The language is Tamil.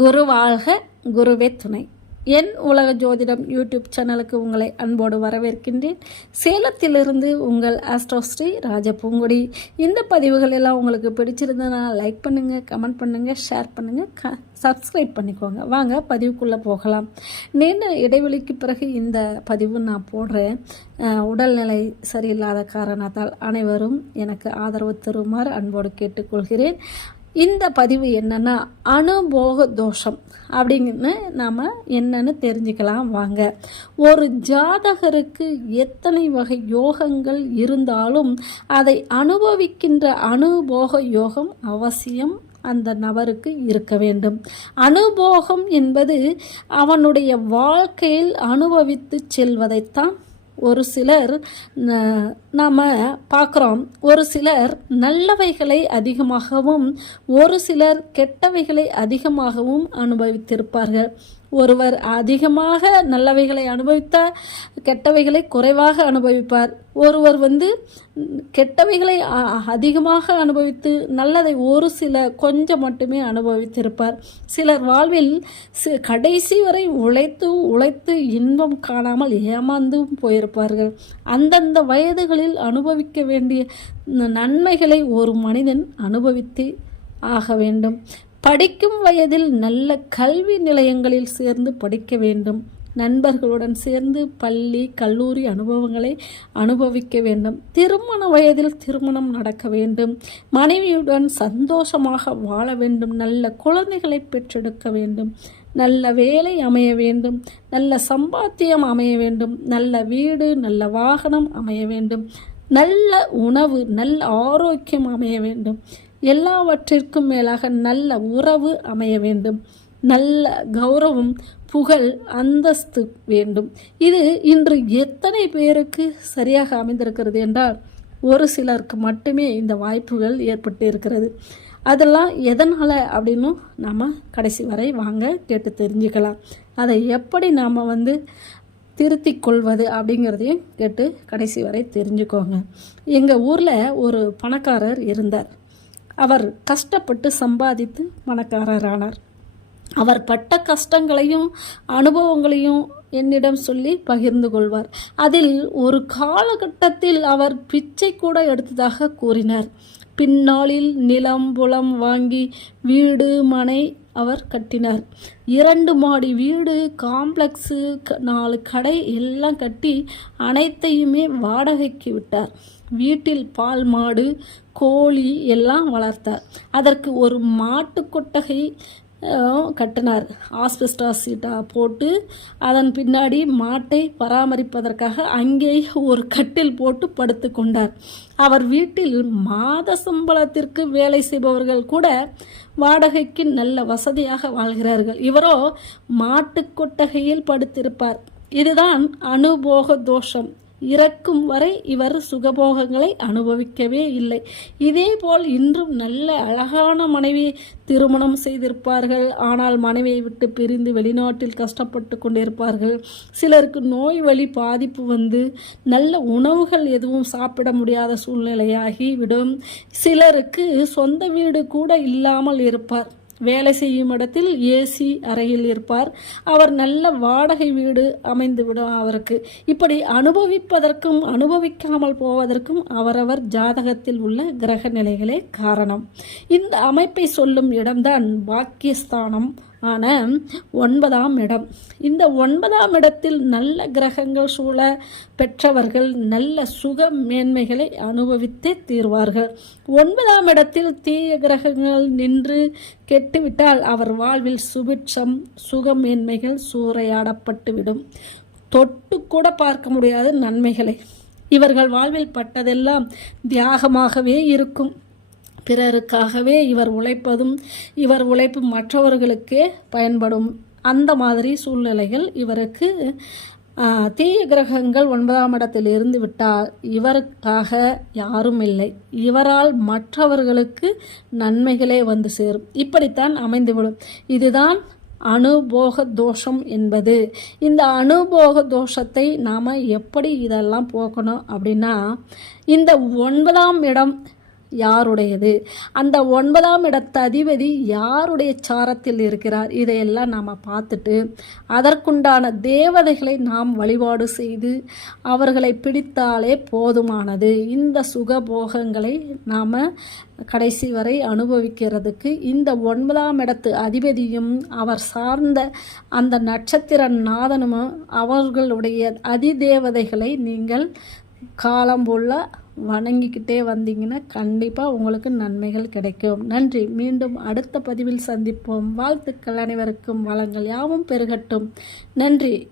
குரு வாழ்க குருவே துணை. என் உலக ஜோதிடம் யூடியூப் சேனலுக்கு உங்களை அன்போடு வரவேற்கின்றேன். சேலத்திலிருந்து உங்கள் ஆஸ்ட்ரோஸ்ரீ ராஜபூங்குடி. இந்த பதிவுகள் எல்லாம் உங்களுக்கு பிடிச்சிருந்ததுனா லைக் பண்ணுங்கள் கமெண்ட் பண்ணுங்கள் ஷேர் பண்ணுங்கள் க சப்ஸ்கிரைப் பண்ணிக்கோங்க. வாங்க பதிவுக்குள்ளே போகலாம். நீண்ட இடைவெளிக்கு பிறகு இந்த பதிவு நான் போடுறேன். உடல்நிலை சரியில்லாத காரணத்தால் அனைவரும் எனக்கு ஆதரவு தருமாறு அன்போடு கேட்டுக்கொள்கிறேன். இந்த பதிவு என்னென்னா அனுபோக தோஷம் அப்படிங்கன்னு நாம் என்னன்னு தெரிஞ்சுக்கலாம் வாங்க. ஒரு ஜாதகருக்கு எத்தனை வகை யோகங்கள் இருந்தாலும் அதை அனுபவிக்கின்ற அனுபோக யோகம் அவசியம் அந்த நபருக்கு இருக்க வேண்டும். அனுபோகம் என்பது அவனுடைய வாழ்க்கையில் அனுபவித்து செல்வதைத்தான் ஒரு சிலர் நாம் பார்க்குறோம் ஒரு சிலர் நல்லவைகளை அதிகமாகவும் ஒரு சிலர் கெட்டவைகளை அதிகமாகவும் அனுபவித்திருப்பார்கள். ஒருவர் அதிகமாக நல்லவைகளை அனுபவித்தால் கெட்டவைகளை குறைவாக அனுபவிப்பார். ஒருவர் வந்து கெட்டவைகளை அ- அதிகமாக அனுபவித்து நல்லதை ஒரு சில கொஞ்சம் மட்டுமே அனுபவித்திருப்பார். சிலர் வாழ்வில் கடைசி வரை உழைத்து உழைத்து இன்பம் காணாமல் ஏமாந்தும் போயிருப்பார்கள். அந்தந்த வயதுகளில் அனுபவிக்க வேண்டிய நன்மைகளை ஒரு மனிதன் அனுபவித்து ஆக வேண்டும். படிக்கும் வயதில் நல்ல கல்வி நிலையங்களில் சேர்ந்து படிக்க வேண்டும். நண்பர்களுடன் சேர்ந்து பள்ளி கல்லூரி அனுபவங்களை அனுபவிக்க வேண்டும். திருமண வயதில் திருமணம் நடக்க வேண்டும். மனைவியுடன் சந்தோஷமாக வாழ வேண்டும். நல்ல குழந்தைகளை பெற்றெடுக்க வேண்டும். நல்ல வேலை அமைய வேண்டும். நல்ல சம்பாத்தியம் அமைய வேண்டும். நல்ல வீடு நல்ல வாகனம் அமைய வேண்டும். நல்ல உணவு நல்ல ஆரோக்கியம் அமைய வேண்டும். எல்லாவற்றிற்கும் மேலாக நல்ல உறவு அமைய வேண்டும். நல்ல கௌரவம் புகழ் அந்தஸ்து வேண்டும். இது இன்று எத்தனை பேருக்கு சரியாக அமைந்திருக்கிறது என்றால் ஒரு சிலருக்கு மட்டுமே இந்த வாய்ப்புகள் ஏற்பட்டு இருக்கிறது அதெல்லாம் எதனால் அப்படின்னும் நாம் கடைசி வரை வாங்க கேட்டு தெரிஞ்சுக்கலாம். அதை எப்படி நாம் வந்து திருத்தி கொள்வது அப்படிங்கிறதையும் கேட்டு கடைசி வரை தெரிஞ்சுக்கோங்க. எங்கள் ஊரில் ஒரு பணக்காரர் இருந்தார். அவர் கஷ்டப்பட்டு சம்பாதித்து மணக்காரரானார். அவர் பட்ட கஷ்டங்களையும் அனுபவங்களையும் என்னிடம் சொல்லி பகிர்ந்து கொள்வார். அதில் ஒரு காலகட்டத்தில் அவர் பிச்சை கூட எடுத்ததாக கூறினார். பின்னாளில் நிலம் புலம் வாங்கி வீடு மனை அவர் கட்டினார். இரண்டு மாடி வீடு காம்ப்ளெக்ஸு க- நாலு கடை எல்லாம் கட்டி அனைத்தையுமே வாடகைக்கு விட்டார். வீட்டில் பால் மாடு கோழி எல்லாம் வளர்த்தார். அதற்கு ஒரு மாட்டு கொட்டகை கட்டினார். ஆஸ்பெஸ்டாஸ் சீட்டா போட்டு அதன் பின்னாடி மாட்டை பராமரிப்பதற்காக அங்கே ஒரு கட்டில் போட்டு படுத்து கொண்டார். அவர் வீட்டில் மாத சம்பளத்திற்கு வேலை செய்பவர்கள் கூட வாடகைக்கு நல்ல வசதியாக வாழ்கிறார்கள். இவரோ மாட்டுக் கொட்டகையில் படுத்திருப்பார். இதுதான் அனுபோக தோஷம். இறக்கும் வரை இவர் சுகபோகங்களை அனுபவிக்கவே இல்லை. இதேபோல் இன்றும் நல்ல அழகான மனைவி திருமணம் செய்திருப்பார்கள். ஆனால் மனைவியை விட்டு பிரிந்து வெளிநாட்டில் கஷ்டப்பட்டு கொண்டிருப்பார்கள். சிலருக்கு நோய் வழி பாதிப்பு வந்து நல்ல உணவுகள் எதுவும் சாப்பிட முடியாத சூழ்நிலையாகி விடும் சிலருக்கு சொந்த வீடு கூட இல்லாமல் இருப்பார். வேலை செய்யும் இடத்தில் ஏசி அறையில் இருப்பார். அவர் நல்ல வாடகை வீடு அமைந்துவிடும் அவருக்கு. இப்படி அனுபவிப்பதற்கும் அனுபவிக்காமல் போவதற்கும் அவரவர் ஜாதகத்தில் உள்ள கிரக நிலைகளே காரணம். இந்த அமைப்பை சொல்லும் இடம்தான் பாக்கியஸ்தானம். ஆன ஒன்பதாம் இடம். இந்த ஒன்பதாம் இடத்தில் நல்ல கிரகங்கள் சூழ பெற்றவர்கள் நல்ல சுக மேன்மைகளை அனுபவித்தே தீர்வார்கள். ஒன்பதாம் இடத்தில் தீய கிரகங்கள் நின்று கெட்டுவிட்டால் அவர் வாழ்வில் சுபிட்சம் சுக மேன்மைகள் சூறையாடப்பட்டுவிடும். தொட்டு கூட பார்க்க முடியாத நன்மைகளை. இவர்கள் வாழ்வில் பட்டதெல்லாம் தியாகமாகவே இருக்கும். பிறருக்காகவே இவர் உழைப்பதும் இவர் உழைப்பு மற்றவர்களுக்கே பயன்படும். அந்த மாதிரி சூழ்நிலைகள் இவருக்கு தீய கிரகங்கள் ஒன்பதாம் இடத்தில் இருந்து விட்டால் இவருக்காக யாரும் இல்லை. இவரால் மற்றவர்களுக்கு நன்மைகளே வந்து சேரும். இப்படித்தான் அமைந்துவிடும். இதுதான் அனுபோக தோஷம் என்பது. இந்த அனுபோக தோஷத்தை நாம் எப்படி இதெல்லாம் போக்கணும் அப்படின்னா இந்த ஒன்பதாம் இடம் யாருடையது? அந்த ஒன்பதாம் இடத்த அதிபதி யாருடைய சாரத்தில் இருக்கிறார்? இதையெல்லாம் நாம் பார்த்துட்டு அதற்குண்டான தேவதைகளை நாம் வழிபாடு செய்து அவர்களை பிடித்தாலே போதுமானது. இந்த சுகபோகங்களை நாம் கடைசி வரை அனுபவிக்கிறதுக்கு இந்த ஒன்பதாம் இடத்து அதிபதியும் அவர் சார்ந்த அந்த நட்சத்திர நாதனும் அவர்களுடைய அதிதேவதைகளை நீங்கள் காலம் போல வணங்கிக்கிட்டே வந்தீங்கன்னா கண்டிப்பாக உங்களுக்கு நன்மைகள் கிடைக்கும். நன்றி. மீண்டும் அடுத்த பதிவில் சந்திப்போம். வாழ்த்துக்கள் அனைவருக்கும். வளங்கள் யாவும் பெருகட்டும். நன்றி.